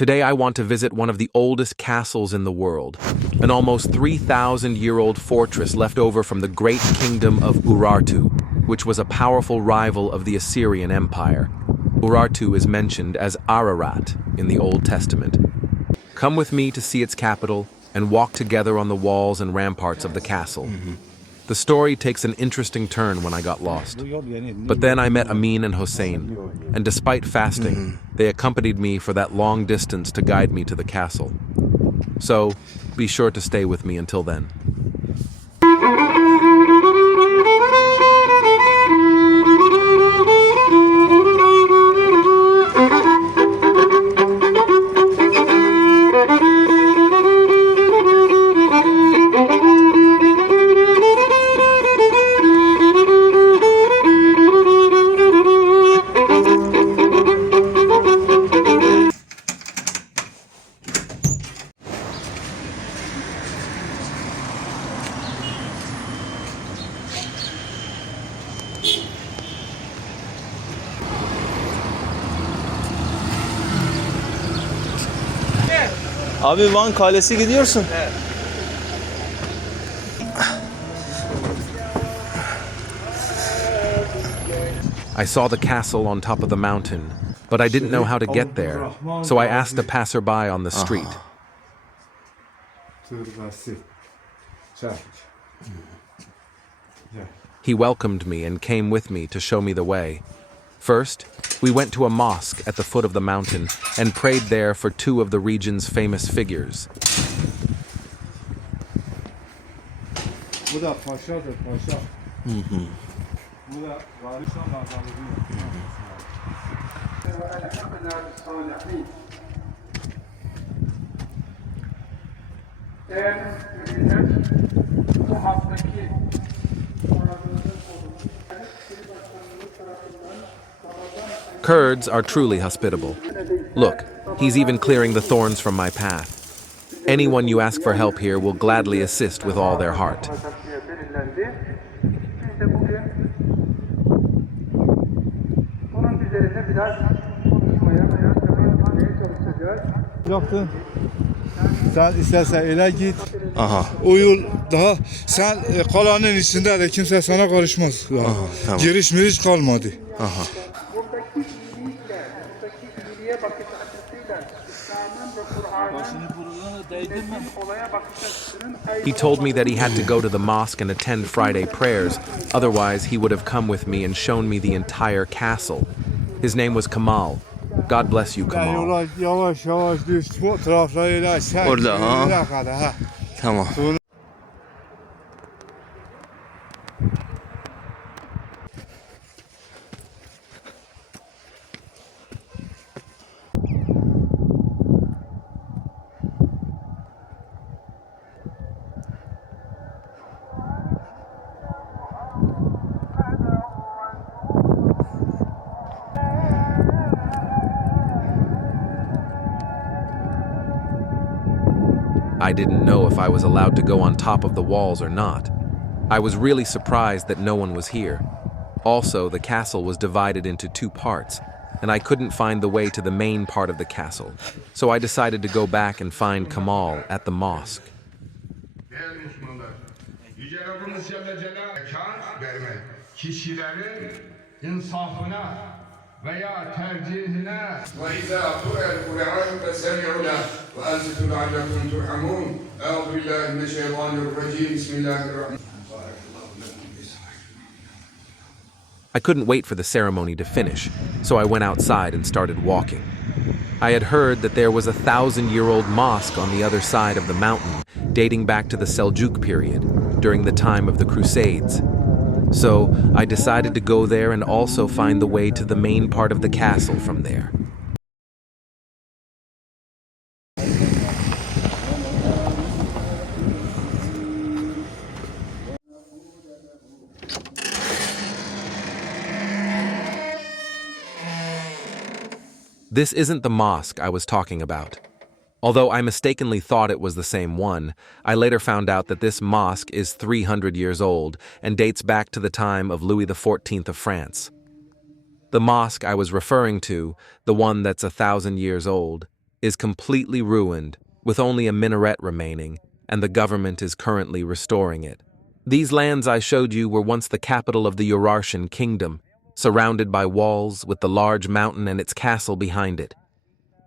Today I want to visit one of the oldest castles in the world, an almost 3,000-year-old fortress left over from the great kingdom of Urartu, which was a powerful rival of the Assyrian Empire. Urartu is mentioned as Ararat in the Old Testament. Come with me to see its capital and walk together on the walls and ramparts of the castle. The story takes an interesting turn when I got lost. But then I met Amin and Hossein, and despite fasting, they accompanied me for that long distance to guide me to the castle. So, be sure to stay with me until then. Abi Van Kalesi gidiyorsun. Evet. I saw the castle on top of the mountain, but I didn't know how to get there, so I asked a passerby on the street. He welcomed me and came with me to show me the way. First, we went to a mosque at the foot of the mountain and prayed there for two of the region's famous figures. Kurds are truly hospitable. Look, he's even clearing the thorns from my path. Anyone you ask for help here will gladly assist with all their heart. Sen istersen öyle git. Aha. O yol daha sen kalanın içinde de kimse sana karışmaz. Aha, tamam. Giriş miriş kalmadı. Aha. He told me that he had to go to the mosque and attend Friday prayers, otherwise he would have come with me and shown me the entire castle. His name was Kamal. God bless you, Kamal. Yola yavaş yavaş düz bu taraflara öyle sen. Orada, ha? öyle kadar, ha. Tamam. I didn't know if I was allowed to go on top of the walls or not. I was really surprised that no one was here. Also, the castle was divided into two parts, and I couldn't find the way to the main part of the castle, so I decided to go back and find Kamal at the mosque. veya tercihine ve izâ ku'el Kur'an fesemi'u leh ve ansitu la'allakum turhamun. Euzu billahi mineşşeytanirracim. Bismillahirrahmanirrahim. I couldn't wait for the ceremony to finish, so I went outside and started walking. I had heard that there was a 1,000-year-old mosque on the other side of the mountain, dating back to the Seljuk period, during the time of the Crusades. So I decided to go there and also find the way to the main part of the castle from there. This isn't the mosque I was talking about. Although I mistakenly thought it was the same one, I later found out that this mosque is 300 years old and dates back to the time of Louis XIV of France. The mosque I was referring to, the one that's 1,000 years old, is completely ruined, with only a minaret remaining, and the government is currently restoring it. These lands I showed you were once the capital of the Urartian kingdom, surrounded by walls with the large mountain and its castle behind it.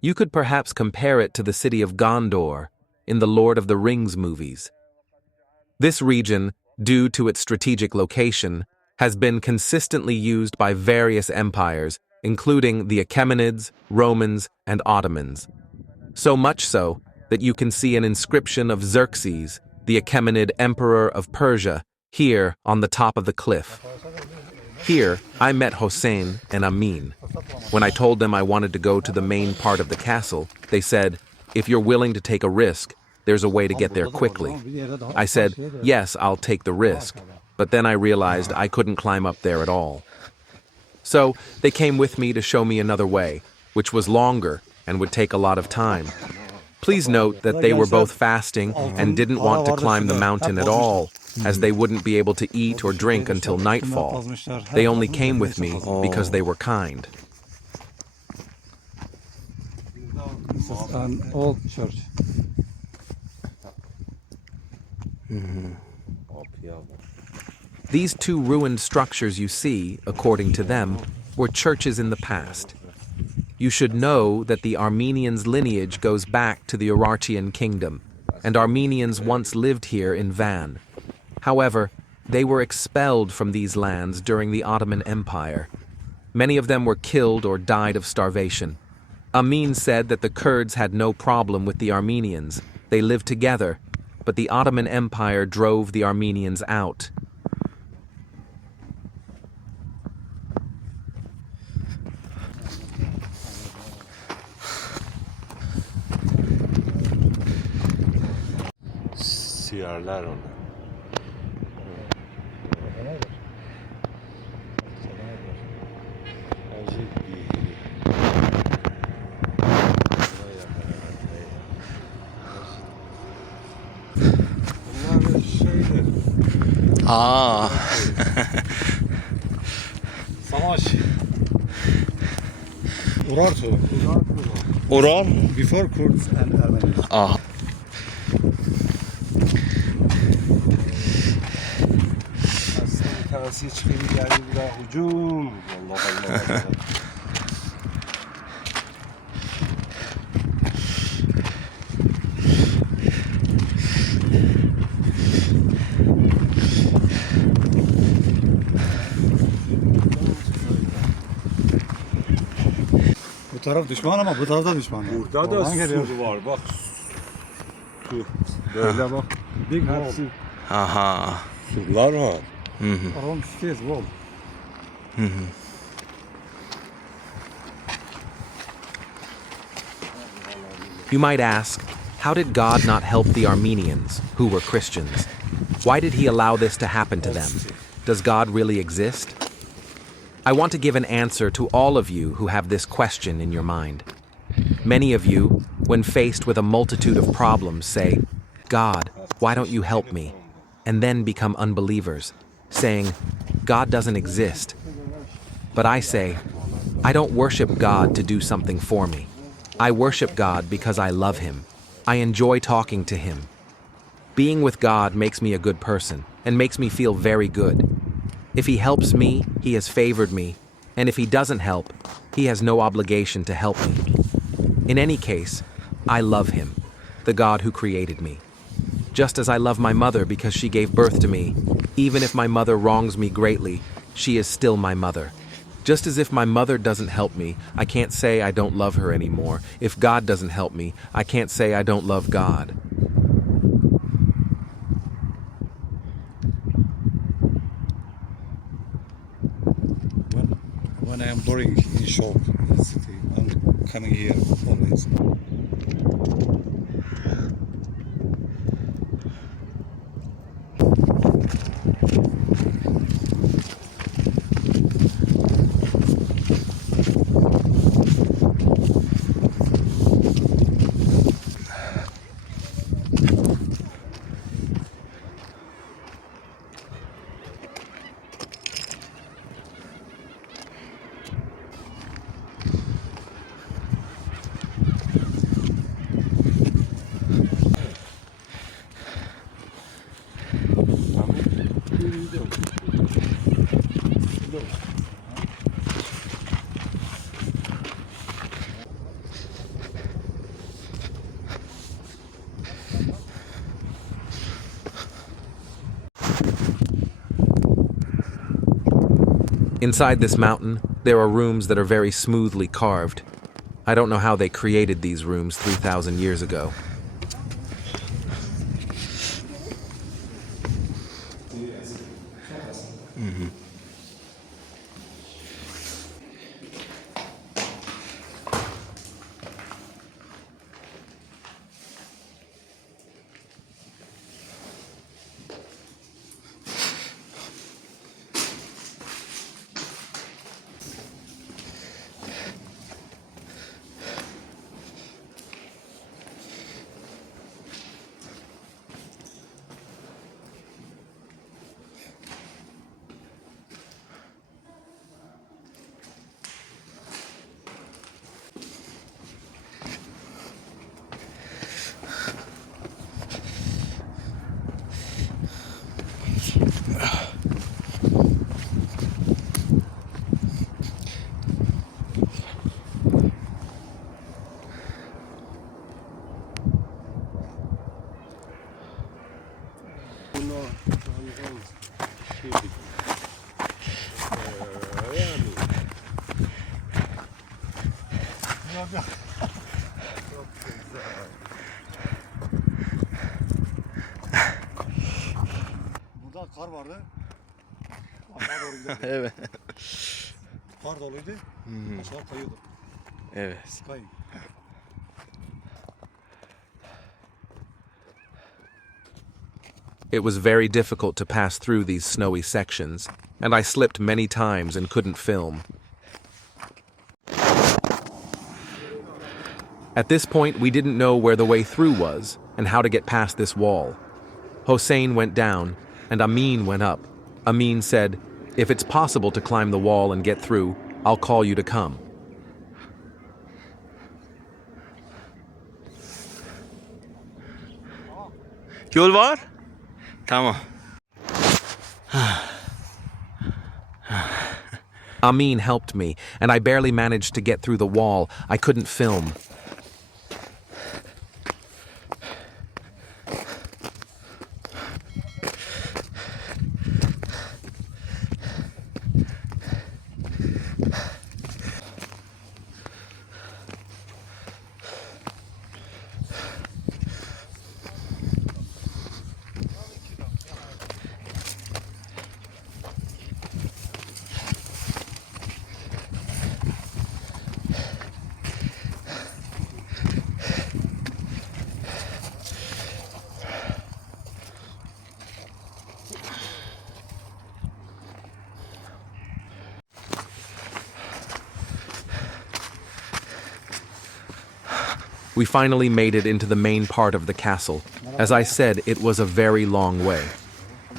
You could perhaps compare it to the city of Gondor in the Lord of the Rings movies. This region, due to its strategic location, has been consistently used by various empires, including the Achaemenids, Romans, and Ottomans. So much so that you can see an inscription of Xerxes, the Achaemenid emperor of Persia, here on the top of the cliff. Here, I met Hossein and Amin. When I told them I wanted to go to the main part of the castle, they said, "If you're willing to take a risk, there's a way to get there quickly." I said, "Yes, I'll take the risk," but then I realized I couldn't climb up there at all. So they came with me to show me another way, which was longer and would take a lot of time. Please note that they were both fasting and didn't want to climb the mountain at all, as they wouldn't be able to eat or drink until nightfall. They only came with me because they were kind. This is an old church. These two ruined structures you see, according to them, were churches in the past. You should know that the Armenians' lineage goes back to the Urartian kingdom, and Armenians once lived here in Van. However, they were expelled from these lands during the Ottoman Empire. Many of them were killed or died of starvation. Amin said that the Kurds had no problem with the Armenians. They lived together, but the Ottoman Empire drove the Armenians out. Siyarlar onlar. Bunlar şeydir. Savaş. Urartu. Ural? Before Kurds and Armenians. Tanesi çıkıyor geldi bir daha hücum. Allah Allah. Bu taraf düşman ama bu taraf da düşman. Burada da Oradan geliyor. sur var bak. Su. Böyle bak. Big wall. Aha. Surlar var. Around stairs wall. You might ask, how did God not help the Armenians, who were Christians? Why did he allow this to happen to them? Does God really exist? I want to give an answer to all of you who have this question in your mind. Many of you, when faced with a multitude of problems, say, "God, why don't you help me?" and then become unbelievers, saying, "God doesn't exist." But I say, I don't worship God to do something for me. I worship God because I love him. I enjoy talking to him. Being with God makes me a good person and makes me feel very good. If he helps me, he has favored me, and if he doesn't help, he has no obligation to help me. In any case, I love him, the God who created me. Just as I love my mother because she gave birth to me, even if my mother wrongs me greatly, she is still my mother. Just as if my mother doesn't help me, I can't say I don't love her anymore. If God doesn't help me, I can't say I don't love God. When I am boring in shop in the city, I'm coming here always. Inside this mountain, there are rooms that are very smoothly carved. I don't know how they created these rooms 3,000 years ago. Burada kar vardı. Aşağı doğru giderdi. Evet. Kar doluydu. Aşağı kayıyordu. Evet. Kay. It was very difficult to pass through these snowy sections, and I slipped many times and couldn't film. At this point, we didn't know where the way through was and how to get past this wall. Hossein went down, and Amin went up. Amin said, "If it's possible to climb the wall and get through, I'll call you to come." Yol var? Tamam. Amin helped me, and I barely managed to get through the wall. I couldn't film. We finally made it into the main part of the castle. As I said, it was a very long way.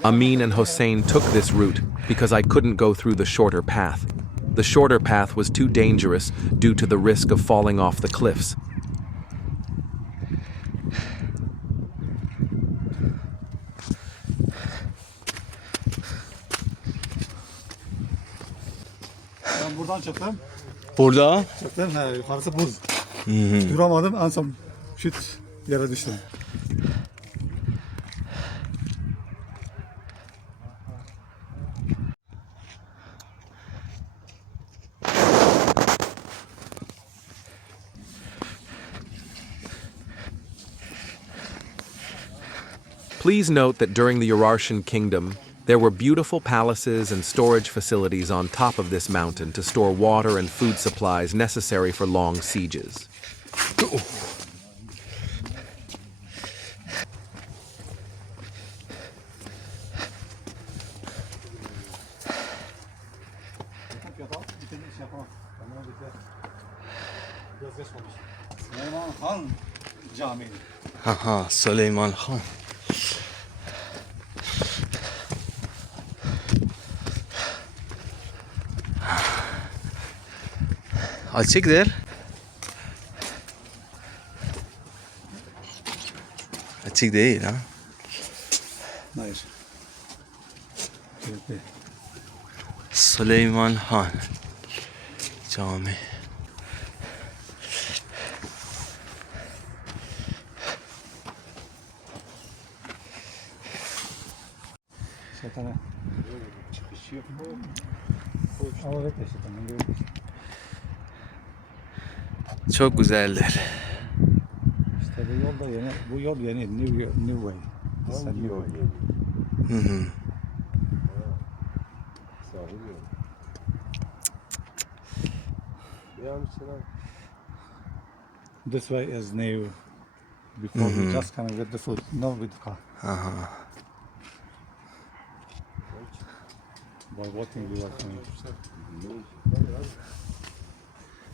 Amin and Hossein took this route because I couldn't go through the shorter path. The shorter path was too dangerous due to the risk of falling off the cliffs. Ben buradan çıktım. Burada? Çıktım. Yukarısı buz. Duramadım. En son şut yere düştüm. Please note that during the Urartian kingdom, there were beautiful palaces and storage facilities on top of this mountain to store water and food supplies necessary for long sieges. Süleyman Han Camii. Aha, Süleyman Han. Açık der. Açık değil ha. Hayır. Evet. Süleyman Han Cami. Şeytana. Ama evet işte tamam gördüm. Çok güzeldir. İşte bu yol da yeni, bu yol yeni, new way. It's a new way. Hı hı. Sahil yolu. Yani Sinan. This way is new. Before we just coming with the foot, no with the car. Aha. By walking we are coming.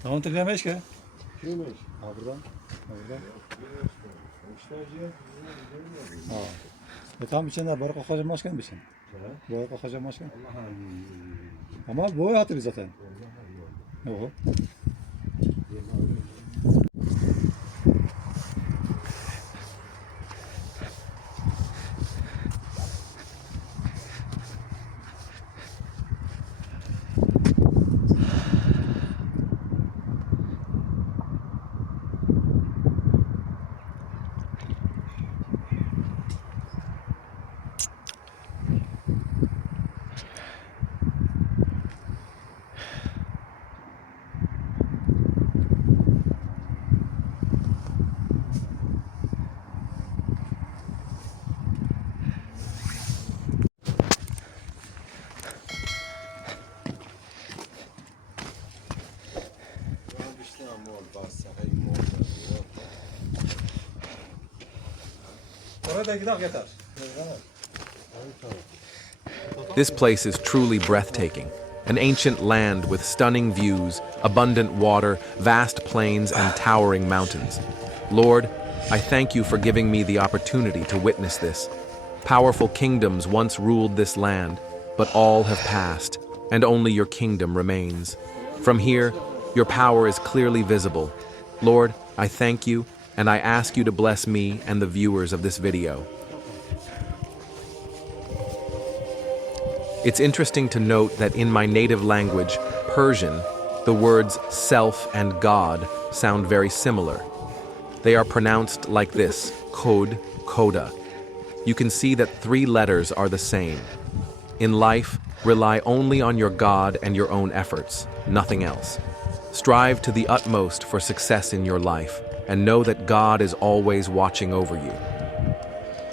Tamam tırnayamayız ki. Kimmiş? Ha buradan. Ha buradan. Ha. Tam içinde balık kokacağım başkan bir şey. Balık kokacağım başkan. Ama boy hatırı zaten. Yok. Orada gidelim yeter. This place is truly breathtaking. An ancient land with stunning views, abundant water, vast plains, and towering mountains. Lord, I thank you for giving me the opportunity to witness this. Powerful kingdoms once ruled this land, but all have passed, and only your kingdom remains. From here, your power is clearly visible. Lord, I thank you, and I ask you to bless me and the viewers of this video. It's interesting to note that in my native language, Persian, the words self and God sound very similar. They are pronounced like this, kod, koda. You can see that 3 letters are the same. In life, rely only on your God and your own efforts, nothing else. Strive to the utmost for success in your life, and know that God is always watching over you.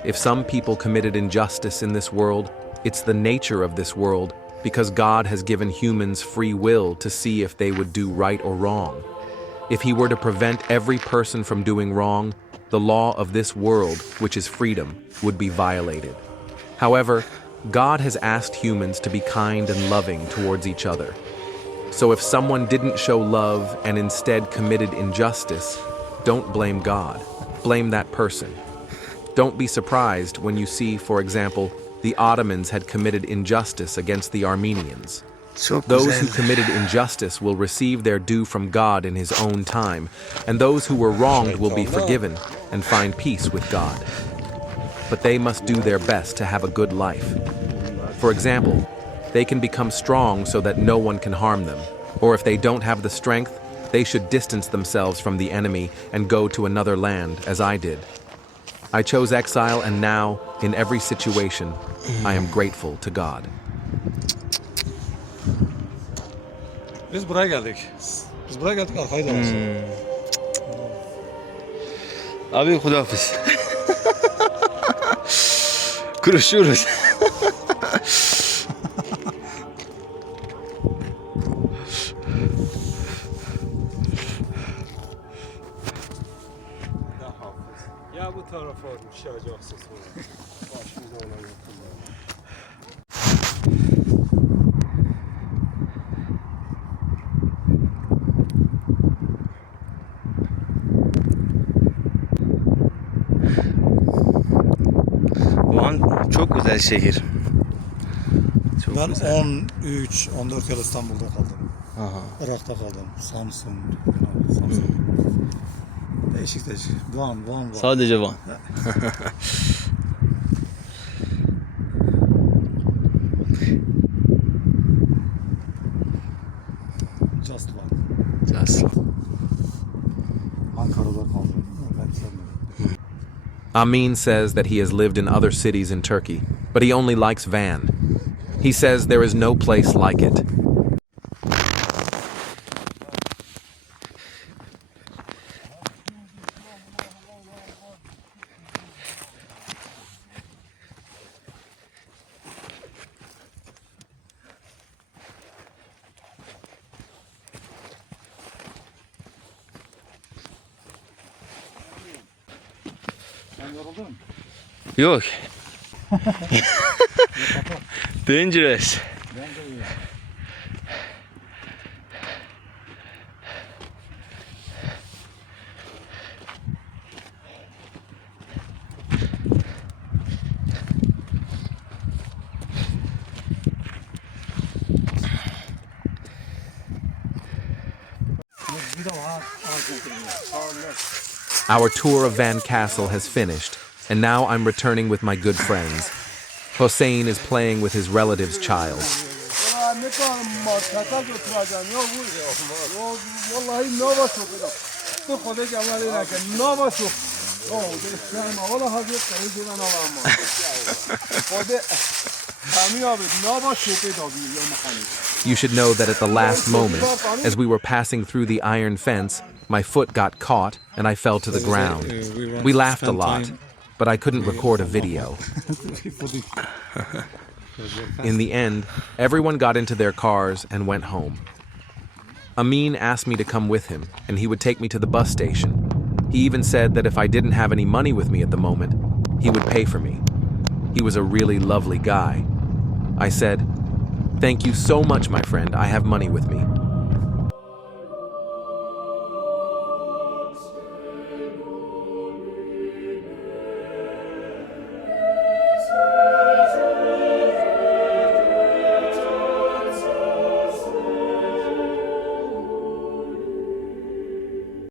If some people committed injustice in this world, it's the nature of this world, because God has given humans free will to see if they would do right or wrong. If he were to prevent every person from doing wrong, the law of this world, which is freedom, would be violated. However, God has asked humans to be kind and loving towards each other. So if someone didn't show love and instead committed injustice, don't blame God. Blame that person. Don't be surprised when you see, for example, the Ottomans had committed injustice against the Armenians. Çok Those who güzeldir. committed injustice will receive their due from God in his own time, and those who were wronged will be forgiven and find peace with God. But they must do their best to have a good life. For example, they can become strong so that no one can harm them, or if they don't have the strength, they should distance themselves from the enemy and go to another land, as I did. I chose exile, and now, in every situation, I am grateful to God. Biz buraya geldik. Biz buraya geldik arkayı dolaştık. Abi hudafız. Görüşürüz. Ya bu tarafa düşeceksin sonra. Başımıza olan yakınlar. Van çok güzel şehir. Çok Ben güzel. 13-14 yıl İstanbul'da kaldım. Aha. Irak'ta kaldım. Samsun. Samsun. Değişik değişik. Van. Sadece Van. Just Van. Just. Ankara'da kaldım. Ben sevmedim. Amin says that he has lived in other cities in Turkey, but he only likes Van. He says there is no place like it. Sen yoruldun mu? Yok. Dangerous. Ben de uyuyorum. Bir de Our tour of Van Castle has finished, and now I'm returning with my good friends. Hossein is playing with his relative's child. You should know that at the last moment, as we were passing through the iron fence, my foot got caught and I fell to the ground. We laughed a lot, but I couldn't record a video. In the end, everyone got into their cars and went home. Amin asked me to come with him, and he would take me to the bus station. He even said that if I didn't have any money with me at the moment, he would pay for me. He was a really lovely guy. I said, "Thank you so much, my friend. I have money with me."